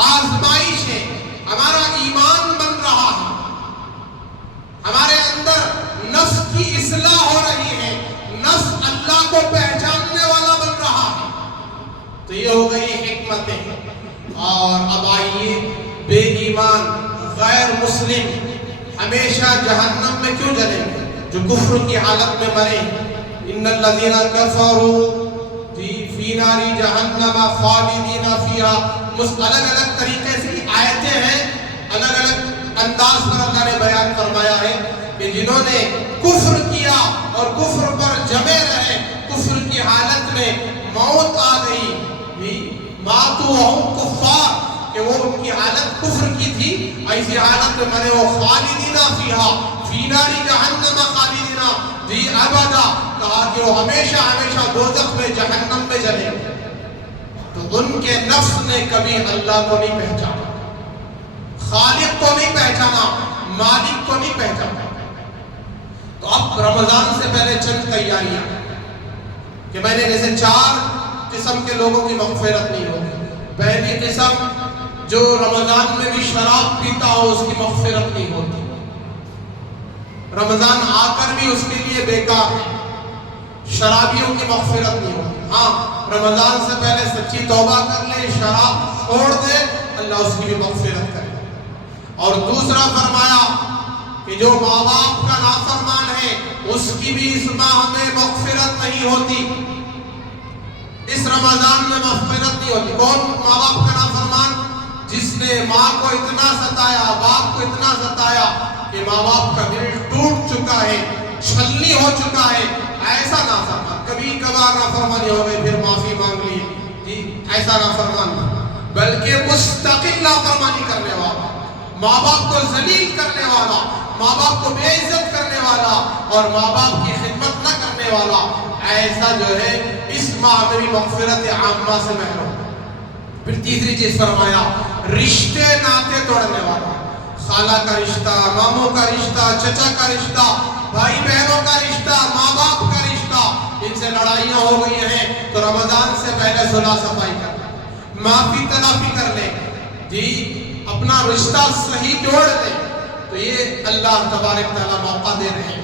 آزمائش ہے. ہمارا ایمان بن رہا ہے، ہمارے اندر نفس کی اصلاح ہو رہی ہے، نفس اللہ کو پہچاننے والا بن رہا ہے. تو یہ ہو گئی حکمتیں. اور اب آئیے بے ایمان غیر مسلم ہمیشہ جہنم میں کیوں جلیں گے؟ جو کفر کی حالت میں مرے، ان الذین کفروا فی نار جہنم خالدین فیہا. الگ الگ طریقے سے آیتیں ہیں، الگ الگ انداز پر اللہ نے بیان فرمایا ہے کہ جنہوں نے کفر کیا اور کفر پر جمے رہے، کفر کی حالت میں موت آ گئی، ماتوا وہم کفار، کہ وہ ان کی حالت کفر کی تھی، ایسی حالت میں مرے وہ خالدین فیہا فی نار جہنم خالدین ابدا، کہا کہ وہ ہمیشہ ہمیشہ دوزخ میں جہنم میں جلیں گے. تو ان کے نفس نے کبھی اللہ کو نہیں پہچانا، خالق کو نہیں پہچانا، مالک کو نہیں پہچانا. تو اب رمضان سے پہلے چند تیاریاں کہ میں نے جیسے 4 قسم کے لوگوں کی مغفرت نہیں ہوگی. پہلی قسم جو رمضان میں بھی شراب پیتا ہو، اس کی مغفرت نہیں ہوتی، رمضان آ کر بھی اس کے لیے بیکار ہے. شرابیوں کی مغفرت نہیں ہوتی. ہاں رمضان سے پہلے سچی توبہ کر لے, شراب چھوڑ دے, اللہ اس کی بھی مغفرت کرے. اور دوسرا فرمایا کہ جو ماں باپ کا نافرمان ہے اس کی بھی اس ماہ میں مغفرت نہیں ہوتی, اس رمضان میں مغفرت نہیں ہوتی. کون ماں باپ کا نافرمان؟ جس نے ماں کو اتنا ستایا, باپ کو اتنا ستایا کہ ماں باپ کا دل ٹوٹ چکا ہے, چھلنی ہو چکا ہے, ایسا نافرمان. کبھی کبھار نافرمانی ہو گئی پھر معافی مانگ لی جی, ایسا نافرمان نہیں, بلکہ مستقل نافرمانی کرنے والا, ماں باپ کو ذلیل کرنے والا, ماں باپ کو بے عزت کرنے والا اور ماں باپ کی خدمت نہ کرنے والا, ایسا جو ہے اس ماہ میں بھی مغفرت عامہ سے محروم. پھر تیسری چیز فرمایا رشتے ناطے توڑنے والا, خالہ کا رشتہ, ماموں کا رشتہ, چچا کا رشتہ, بھائی بہنوں کا رشتہ, ماں باپ کا رشتہ, ان سے لڑائیاں ہو گئی ہیں تو رمضان سے پہلے صلح صفائی کر لیں, معافی تلافی کر لیں جی, اپنا رشتہ صحیح جوڑ لیں. تو یہ اللہ تبارک تعالیٰ موقع دے رہے ہیں,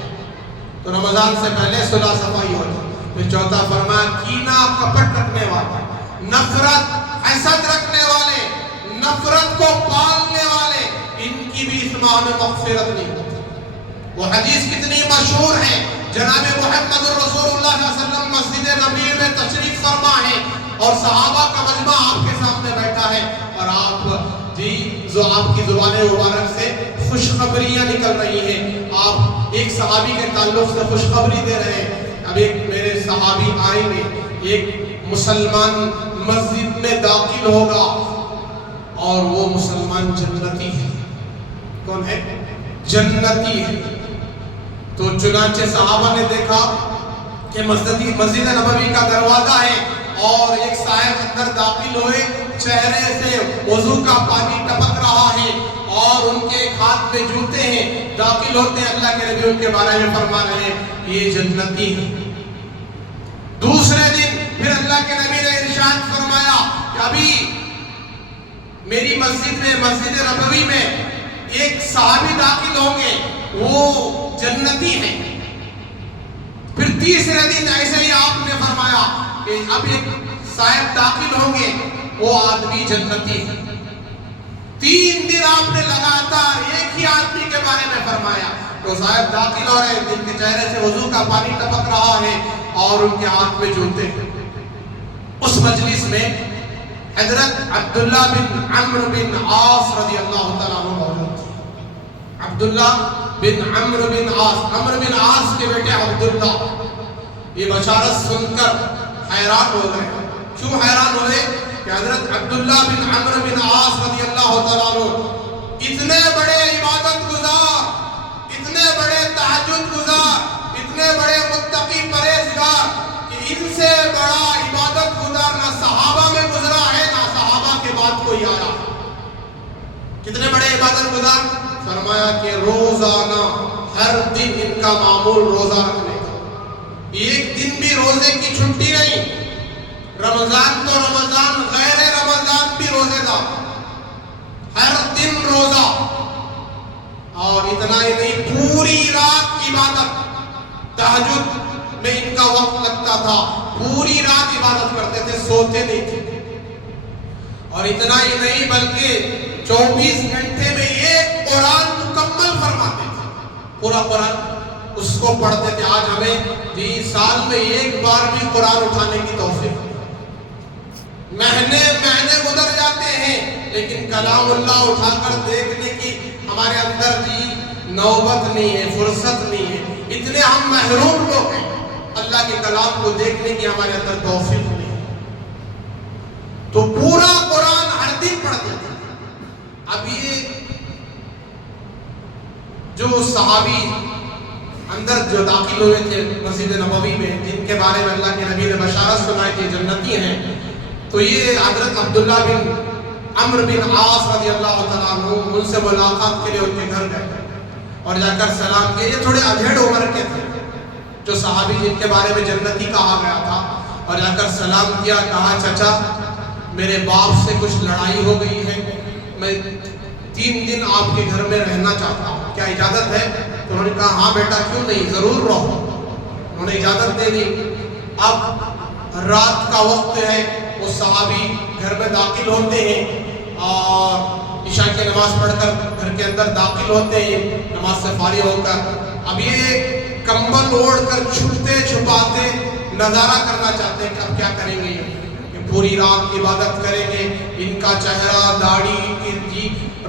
تو رمضان سے پہلے صلح صفائی ہو جائے. پھر چوتھا فرمایا کینہ کپٹ رکھنے والے, نفرت حسد رکھنے والے, نفرت کو پالنے والے, ان کی بھی اس ماہ میں مغفرت نہیں ہوتی. وہ حدیث کتنی مشہور ہے, جناب محمد رسول اللہ صلی اللہ علیہ وسلم مسجد نبوی میں تشریف فرما ہے اور صحابہ کا مجمع آپ کے سامنے بیٹھا ہے اور آپ جی جو آپ کی زبان مبارک سے خوشخبریاں نکل رہی ہیں, آپ ایک صحابی کے تعلق سے خوشخبری دے رہے ہیں. اب ایک میرے صحابی آئیں گے, ایک مسلمان مسجد میں داخل ہوگا اور وہ مسلمان جنتی ہے. کون ہے؟ جنتی ہے. تو چنانچہ صحابہ نے دیکھا کہ مسجد نبوی کا دروازہ ہے اور ایک صاحب اندر داخل ہوئے, چہرے سے وضو کا پانی ٹپک رہا ہے اور ان کے ایک ہاتھ میں جوتے ہیں, داخل ہوتے ہیں, اللہ کے نبی ان کے بارے میں فرما رہے ہیں یہ جنتی ہے. دوسرے دن پھر اللہ کے نبی نے ارشاد فرمایا کہ ابھی میری مسجد میں, مسجد نبوی میں ایک صحابی داخل ہوں گے, وہ جنتی ہیں. پھر تیسرے دن ایسے ہی آپ نے فرمایا کہ اب ایک صاحب داخل ہوں گے, وہ آدمی جنتی ہے. 3 دن آپ نے لگاتار ایک ہی آدمی کے بارے میں فرمایا. تو صاحب داخل ہو رہے ہیں, جن کے چہرے سے وضو کا پانی ٹپک رہا ہے اور ان کے ہاتھ میں جوتے ہیں. اس مجلس میں حضرت عبداللہ بن عمرو بن عاص رضی اللہ تعالیٰ عنہ موجود تھے. عبداللہ بن عمرو بن عاص, عمرو بن عاص کے بیٹے عبداللہ, یہ بشارت سن کر حیران ہو گئے. کیوں حیران ہوئے؟ کہ حضرت عبداللہ بن عمرو بن عاص رضی اللہ تعالیٰ عنہ اتنے بڑے عبادت گزار, اتنے بڑے تہجد گزار, اتنے بڑے متقی پرہیزگار کہ ان سے بڑا عبادت گزار نہ صحابہ میں گزرا ہے نہ صحابہ کے بعد کوئی آیا. کتنے بڑے عبادت گزار؟ فرمایا کہ روزانہ ہر دن ان کا معمول روزہ رکھنے کا, ایک دن بھی روزے کی چھٹی نہیں. رمضان تو رمضان, غیر رمضان بھی روزے دار, ہر دن روزہ. اور اتنا ہی نہیں, پوری رات عبادت, تہجد میں ان کا وقت لگتا تھا, پوری رات عبادت کرتے تھے, سوتے نہیں تھے. اور اتنا ہی نہیں بلکہ 24 گھنٹے میں ایک قرآن مکمل فرماتے تھے, پورا قرآن اس کو پڑھتے تھے. آج ہمیں سال میں ایک بار بھی قرآن اٹھانے کی توفیق, مہینے گزر جاتے ہیں لیکن کلام اللہ اٹھا کر دیکھنے کی ہمارے اندر نوبت نہیں ہے, فرصت نہیں ہے. اتنے ہم محروم لوگ ہیں, اللہ کے کلام کو دیکھنے کی ہمارے اندر توفیق نہیں ہے. تو پورا قرآن ہر دن پڑھتے تھے. اب یہ جو صحابی اندر جو داخل ہوئے تھے مسجد نبوی میں, جن کے بارے میں اللہ کے نبی نے بشارت سنائی تھی جنتی ہیں, تو یہ حضرت عبداللہ بن عمرو بن عاص رضی اللہ تعالیٰ عنہ ان سے ملاقات کے لیے ان کے گھر گئے اور جا کر سلام کیا. یہ تھوڑے ادھیڑ عمر کے تھے جو صحابی جن کے بارے میں جنتی کہا گیا تھا, اور جا کر سلام کیا. کہا چچا میرے باپ سے کچھ لڑائی ہو گئی ہے, میں 3 دن آپ کے گھر میں رہنا چاہتا ہوں, کیا اجازت ہے؟ تو انہوں نے کہا ہاں بیٹا کیوں نہیں, ضرور رہو. انہوں نے اجازت دے دی۔ اب رات کا وقت ہے، وہ صحابی گھر میں داخل ہوتے ہیں اور عشاء کی نماز پڑھ کر گھر کے اندر داخل ہوتے ہیں نماز سے فارغ ہو کر۔ اب یہ کمبل اوڑھ کر چھپتے چھپاتے نظارہ کرنا چاہتے ہیں کہ اب کیا کریں گے، کہ پوری رات عبادت کریں گے، ان کا چہرہ داڑھی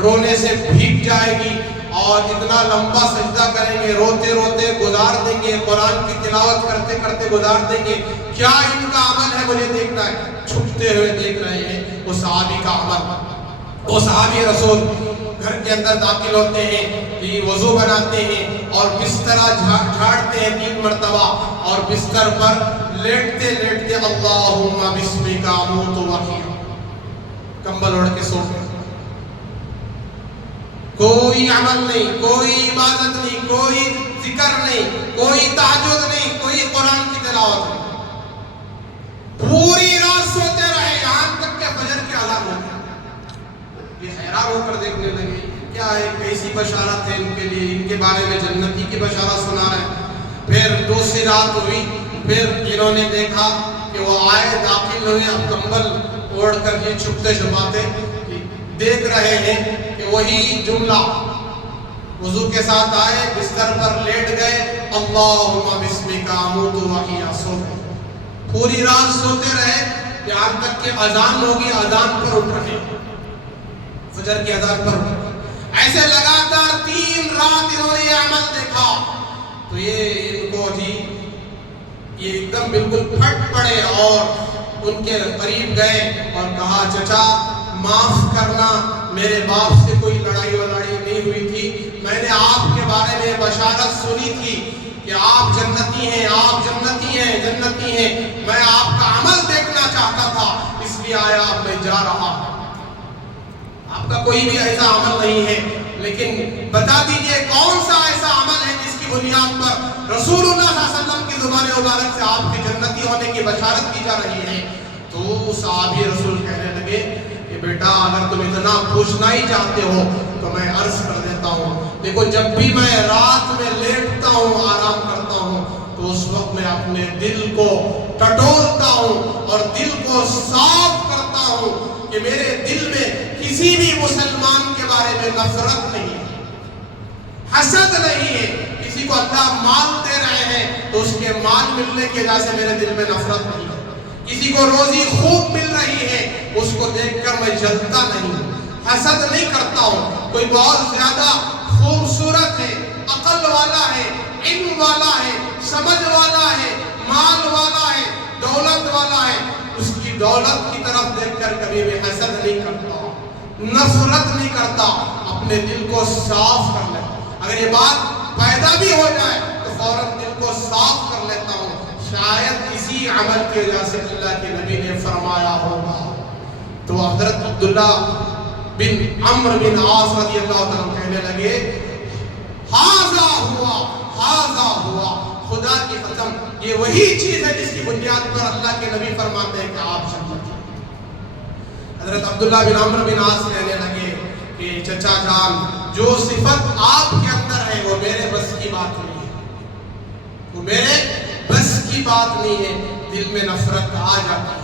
رونے سے بھیگ جائے گی اور اتنا لمبا سجدہ کریں گے، روتے روتے گزار دیں گے، قرآن کی تلاوت کرتے کرتے گزار دیں گے، کیا ان کا عمل ہے مجھے دیکھنا ہے۔ چھپتے ہوئے دیکھ رہے ہیں وہ صحابی کا عمل۔ وہ صحابی رسول گھر کے اندر داخل ہوتے ہیں، وضو بناتے ہیں اور بستر جھاڑتے ہیں 3 مرتبہ اور بستر پر لیٹتے لیٹتے اللہم بسمک اموت واحیا، کمبل اوڑھ کے سو گئے۔ کوئی عمل نہیں، کوئی عبادت نہیں، کوئی ذکر نہیں، کوئی تہجد نہیں، کوئی قرآن کی تلاوت نہیں، پوری رات سوتے رہے یہاں تک کہ فجر کی اذان ہو گئی۔ یہ حیران ہو کر دیکھنے لگے کیا ہے، کیسی بشارت ہے ان کے لیے، ان کے بارے میں جنتی کی بشارت سنا رہے ہیں۔ پھر دوسری رات ہوئی، پھر انہوں نے دیکھا کہ وہ آئے، داخل ہوئے، اب کمبل اوڑھ کر یہ چھپتے چھپاتے دیکھ رہے ہیں کہ وہی جملہ، وضو کے ساتھ آئے، بستر پر لیٹ گئے، اللہم بسمک اموت واحیا، سو گئے۔ پوری رات سوتے رہے یہاں تک کہ اذان ہوگی، اذان پر اٹھ رہے، فجر کی اذان پر اٹھ رہے۔ ایسے لگاتار 3 رات انہوں نے یہ عمل دیکھا تو یہ ان کو یہ ایک دم بالکل پھٹ پڑے اور ان کے قریب گئے اور کہا چچا معاف کرنا، میرے باپ سے کوئی لڑائی وڑائی نہیں ہوئی تھی، میں نے آپ کے بارے میں بشارت سنی تھی کہ آپ جنتی ہیں، آپ جنتی ہیں، جنتی ہیں، میں آپ کا عمل دیکھنا چاہتا تھا اس لیے آیا، اب میں جا رہا ہوں۔ آپ کا کوئی بھی ایسا عمل نہیں ہے، لیکن بتا دیجئے کون سا ایسا عمل ہے جس کی بنیاد پر رسول اللہ صلی اللہ علیہ وسلم کی زبان مبارک سے آپ کے جنتی ہونے کی بشارت کی جا رہی ہے۔ تو صحابی رسول کہنے لگے کہ بیٹا اگر تم اتنا پوچھنا ہی چاہتے ہو تو میں عرض کر دیتا ہوں، دیکھو جب بھی میں رات میں لیٹتا ہوں، آرام کرتا ہوں، تو اس وقت میں اپنے دل کو ٹٹولتا ہوں اور دل کو صاف کرتا ہوں کہ میرے دل میں کسی بھی مسلمان کے بارے میں نفرت نہیں ہے، حسد نہیں ہے۔ کسی کو اللہ مال دے رہے ہیں تو اس کے مال ملنے کی وجہ سے میرے دل میں نفرت نہیں ہے، کسی کو روزی خوب مل رہی ہے اس کو دیکھ کر میں جلتا نہیں ہوں، حسد نہیں کرتا ہوں۔ کوئی بہت زیادہ خوبصورت ہے، عقل والا ہے، علم والا ہے، سمجھ والا ہے، مال والا ہے، دولت والا ہے، اس کی دولت کی طرف دیکھ کر کبھی بھی حسد نہیں کرتا، نفرت نہیں کرتا، اپنے دل کو صاف کر لیتا۔ اگر یہ بات پیدا بھی ہو جائے تو فوراً دل کو صاف کر لیتا ہوں، شاید اسی عمل کی وجہ سے اللہ کے نبی نے فرمایا ہوگا۔ تو حضرت عبداللہ بن عمرو بن عاص رضی اللہ عنہ کہنے لگے ہاذا ہوا، خدا کی قسم یہ وہی چیز ہے جس کی بنیاد پر اللہ کے نبی فرماتے ہیں کہ آپ جنتی ہیں۔ حضرت عبداللہ بن عمرو بن عاص کہنے لگے کہ چچا جان، جو صفت آپ کے اندر ہے وہ میرے بس کی بات نہیں ہے، وہ میرے بس کی بات نہیں ہے، دل میں نفرت آ جاتی ہے۔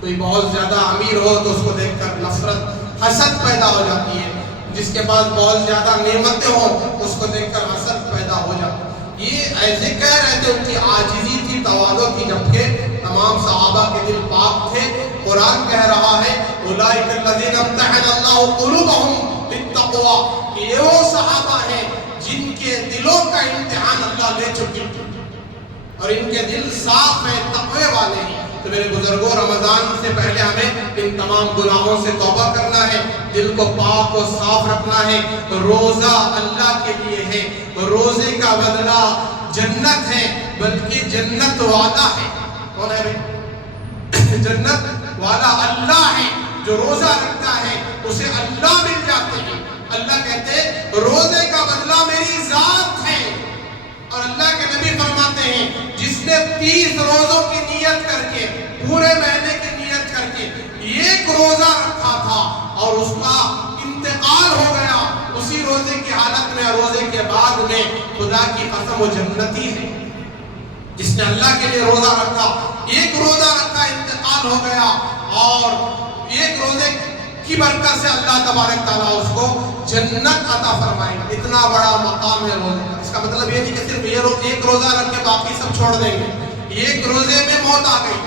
کوئی بہت زیادہ امیر ہو تو اس کو دیکھ کر نفرت، حسد پیدا ہو جاتی ہے، جس کے پاس بہت زیادہ نعمتیں ہوں اس کو دیکھ کر حسد پیدا ہو جاتا ہے۔ یہ ایسے کہہ رہے تھے، ان کی عاجزی تھی، تواضع تھی، جبکہ تمام صحابہ کے دل پاک تھے۔ قرآن کہہ رہا ہے اولئک الذین امتحن اللہ قلوبہم للتقوی، کہ یہ وہ صحابہ ہیں جن کے دلوں کا امتحان اللہ لے چکے اور ان کے دل صاف ہیں، تقوی والے ہیں۔ تو میرے بزرگوں، رمضان سے پہلے ہمیں ان تمام گناہوں سے توبہ کرنا ہے، دل کو پاک و صاف رکھنا ہے۔ روزہ اللہ کے لیے ہے، روزے کا بدلہ جنت ہے، بلکہ جنت والا ہے۔ کون ہے بھائی؟ جنت والا اللہ ہے، جو روزہ رکھتا ہے اسے اللہ مل جاتے ہیں۔ اللہ کہتے ہیں روزے کا بدلہ میری ذات ہے، اور اللہ کے نبی فرماتے ہیں جس نے 30 روزوں کی نیت کر کے، پورے مہینے کی نیت کر کے ایک روزہ رکھا تھا اور اس کا انتقال ہو گیا اسی روزے کی حالت میں، روزے کے بعد میں، خدا کی قسم وہ جنتی ہے۔ جس نے اللہ کے لیے روزہ رکھا، ایک روزہ رکھا انتقال ہو گیا، اور ایک روزے کی برکت سے اللہ تبارک تعالیٰ اس کو جنت عطا فرمائیں گے۔ اتنا بڑا مقام ہے روزے کا۔ اس کا مطلب یہ نہیں کہ صرف یہ ایک روزہ رکھ کے باقی سب چھوڑ دیں گے۔ ایک روزے میں موت آ گئی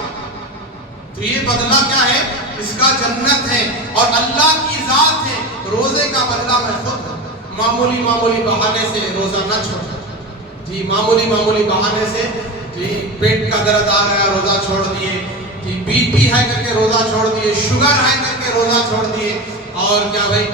تو یہ بدلہ کیا ہے؟ اس کا جنت ہے، اور اللہ کی ذات ہے۔ روزے کا بدلہ میں خود معمولی بہانے سے روزہ نہ چھوڑ جی، معمولی بہانے سے جی پیٹ کا درد آ رہا ہے روزہ چھوڑ دیے، جی بی پی ہے کر کے روزہ چھوڑ دیے، شوگر ہے کر کے روزہ چھوڑ دیے، اور کیا بھائی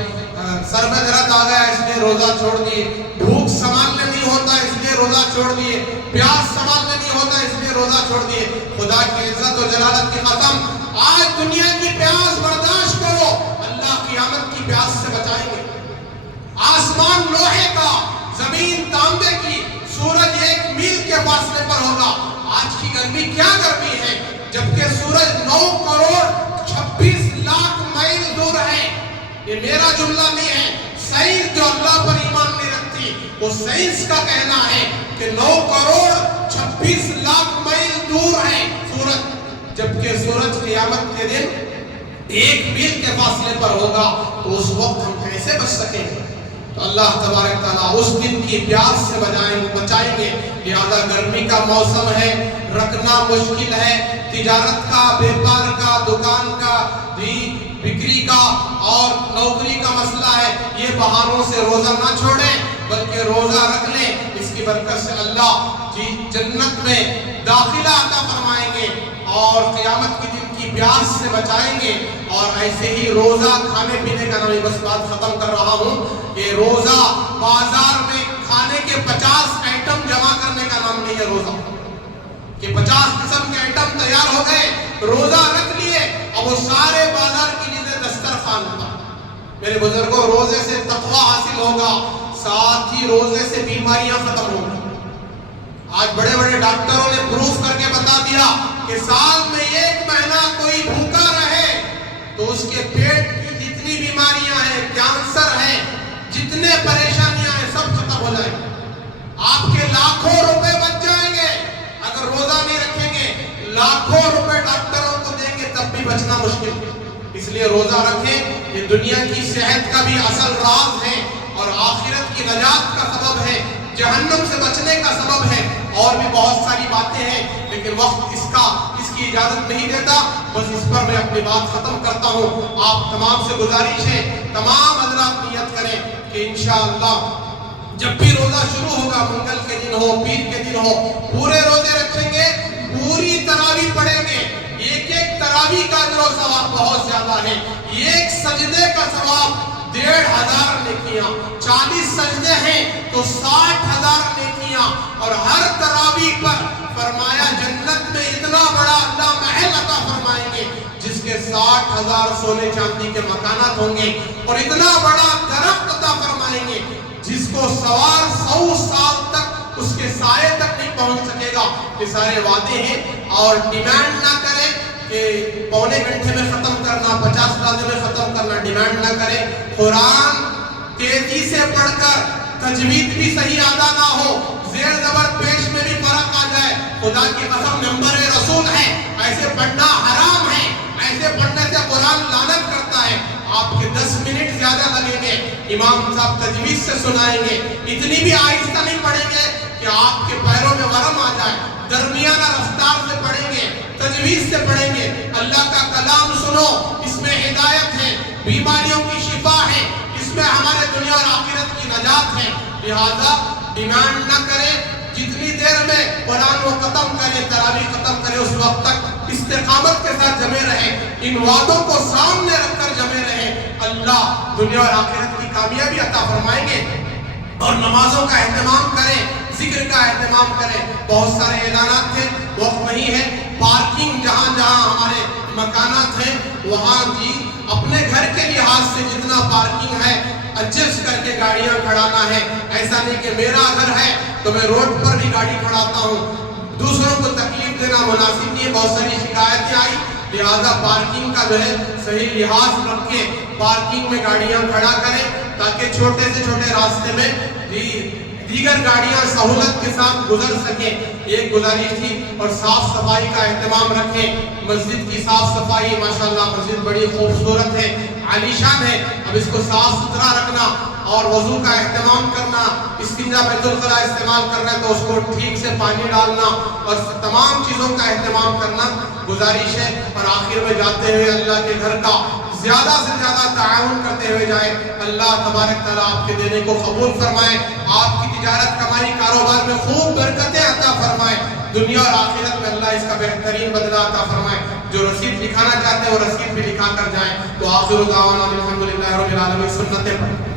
سر میں درد آ گیا اس لیے روزہ چھوڑ دیے، بھوک سنبھالنے نہیں ہوتا اس لیے روزہ چھوڑ دیے، پیاس سنبھالنے نہیں ہوتا اس لیے روزہ چھوڑ دیے۔ خدا کی عزت و جلالت کی قسم، آج دنیا کی پیاس برداشت کرو، اللہ قیامت کی پیاس سے بچائیں گے۔ آسمان لوہے کا، زمین تانبے کی، سورج 1 میل کے فاصلے پر ہوگا۔ آج کی گرمی کیا گرمی ہے، جبکہ سورج 9 کروڑ 26 لاکھ میل دور ہے۔ یہ میرا جملہ نہیں ہے، سائنس جو اللہ پر ایمان نہیں رکھتی وہ سائنس کا کہنا ہے کہ 9 کروڑ 26 لاکھ میل دور ہے سورج، جبکہ سورج قیامت کے دن 1 میل کے فاصلے پر ہوگا۔ تو اس وقت ہم کیسے بچ سکیں گے؟ تو اللہ تبارک تعالیٰ اس دن کی پیاس سے بچائیں گے۔ لہذا گرمی کا موسم ہے، رکھنا مشکل ہے، تجارت کا، بیپار کا، دکان کا، بکری کا اور نوکری کا مسئلہ ہے، یہ بہانوں سے روزہ نہ چھوڑیں بلکہ روزہ رکھ لیں۔ اس کی برکت سے اللہ جنت میں داخلہ عطا فرمائیں گے اور قیامت کے دن کی پیاس سے بچائیں گے۔ اور ایسے ہی روزہ کھانے پینے کا نام، بس بات ختم کر رہا ہوں کہ روزہ بازار میں کھانے کے 50 آئٹم جمع کرنے کا نام نہیں ہے روزہ، کہ 50 قسم کے آئٹم تیار ہو گئے، روزہ رکھ لیے، اب وہ سارے بازار کی چیزیں دسترخوان پر۔ میرے بزرگوں، روزے سے تقوی حاصل ہوگا، ساتھ ہی روزے سے بیماریاں ختم ہوگی۔ آج بڑے بڑے ڈاکٹروں نے پروف کر کے بتا دیا کہ سال میں 1 مہینہ کوئی بھوکا رہے تو اس کے پیٹ کی جتنی بیماریاں ہیں، کینسر ہے، جتنے پریشانیاں ہیں، سب ختم ہو جائیں گے۔ آپ کے لاکھوں روپے بچ جائیں گے اگر روزہ نہیں رکھیں گے، لاکھوں روپے ڈاکٹروں کو دیں گے تب بھی بچنا مشکل ہے۔ اس لیے روزہ رکھیں، یہ دنیا کی صحت کا بھی اصل راز ہے اور آخرت کی نجات کا سبب ہے، جہنم سے بچنے کا سبب ہے۔ اور بھی بہت ساری باتیں ہیں لیکن وقت اس کی اجازت نہیں دیتا، بس اس پر میں اپنی بات ختم کرتا ہوں۔ آپ تمام سے گزارش ہے، تمام حضرات نیت کریں کہ انشاءاللہ جب بھی روزہ شروع ہوگا، منگل کے دن ہو، پیر کے دن ہو، پورے روزے رکھیں گے، پوری تراویح پڑھیں گے۔ ایک تراویح کا اجر و ثواب بہت زیادہ ہے، ایک سجدے کا ثواب 1500 نیکیاں، 40 سجدے ہیں تو 60,000 نیکیاں، اور ہر تراویح پر فرمایا جنت میں اتنا بڑا اللہ محل عطا فرمائیں گے جس کے 60,000 سونے چاندی کے مکانات ہوں گے، اور اتنا بڑا درخت عطا فرمائیں گے جس کو سوار 100 سال تک اس کے سائے تک نہیں پہنچ سکے گا۔ یہ سارے وعدے ہیں، اور ڈیمانڈ نہ کریں کہ پونے گھنٹے میں ختم کرنا، 50 لمحے میں ختم کرنا، ڈیمانڈ نہ کریں۔ قرآن تیزی سے پڑھ کر تجوید بھی صحیح ادا نہ ہو، زیر زبر پیش میں بھی فرق آ جائے، خدا کی قسم ممبر رسول ہے، ایسے پڑھنا حرام ہے، ایسے پڑھنے سے قرآن لعنت کرتا ہے۔ آپ کے 10 منٹ زیادہ لگیں گے، امام صاحب تجوید سے سنائیں گے، اتنی بھی آہستہ نہیں پڑھیں گے کہ آپ کے پیروں میں ورم آ جائے، درمیانہ رفتار سے پڑھیں گے، تجوید سے پڑھیں گے۔ اللہ کا کلام سنو، اس میں ہدایت ہے، بیماریوں کی شفا ہے، اس میں ہمارے دنیا اور آخرت کی نجات ہے۔ لہذا ڈیمانڈ نہ کریں، جتنی دیر میں قرآن کو ختم کریں، تراویح ختم کریں، اس وقت تک استقامت کے ساتھ جمے رہیں، ان وعدوں کو سامنے رکھ کر جمے رہیں، اللہ دنیا اور آخرت کی کامیابی عطا فرمائیں گے۔ اور نمازوں کا اہتمام کریں، ذکر کا اہتمام کریں۔ بہت سارے اعلانات تھے، وقت نہیں ہے۔ پارکنگ جہاں جہاں ہمارے مکانات ہیں وہاں اپنے گھر کے لحاظ سے جتنا پارکنگ ہے ایڈجسٹ کر کے گاڑیاں کھڑانا ہے۔ ایسا نہیں کہ میرا گھر ہے تو میں روڈ پر بھی گاڑی کھڑاتا ہوں، دوسروں کو تکلیف دینا مناسب نہیں ہے۔ بہت ساری شکایتیں آئی، لہذا پارکنگ کا جو ہے صحیح لحاظ رکھ کے پارکنگ میں گاڑیاں کھڑا کریں تاکہ چھوٹے سے چھوٹے راستے میں دیگر گاڑیاں سہولت کے ساتھ گزر سکیں، ایک گزارش تھی۔ اور صاف صفائی کا اہتمام رکھیں، مسجد کی صاف صفائی، ماشاءاللہ مسجد بڑی خوبصورت ہے، عالیشان ہے، اب اس کو صاف ستھرا رکھنا اور وضو کا اہتمام کرنا، استنجا بیت الخلاء استعمال کرنا ہے تو اس کو ٹھیک سے پانی ڈالنا اور تمام چیزوں کا اہتمام کرنا گزارش ہے۔ اور آخر میں جاتے ہوئے اللہ کے گھر کا زیادہ سے زیادہ تعاون کرتے ہوئے جائیں، اللہ تبارک تعالیٰ آپ کے دینے کو قبول فرمائے، آپ کی تجارت کمائی کاروبار میں خوب برکتیں عطا فرمائے، دنیا اور آخرت میں اللہ اس کا بہترین بدلہ عطا فرمائے۔ جو رسید لکھانا چاہتے ہیں وہ رسید بھی لکھا کر جائیں۔ تو آخر دعوانا الحمدللہ رب العالمین، سنتیں پڑھیں۔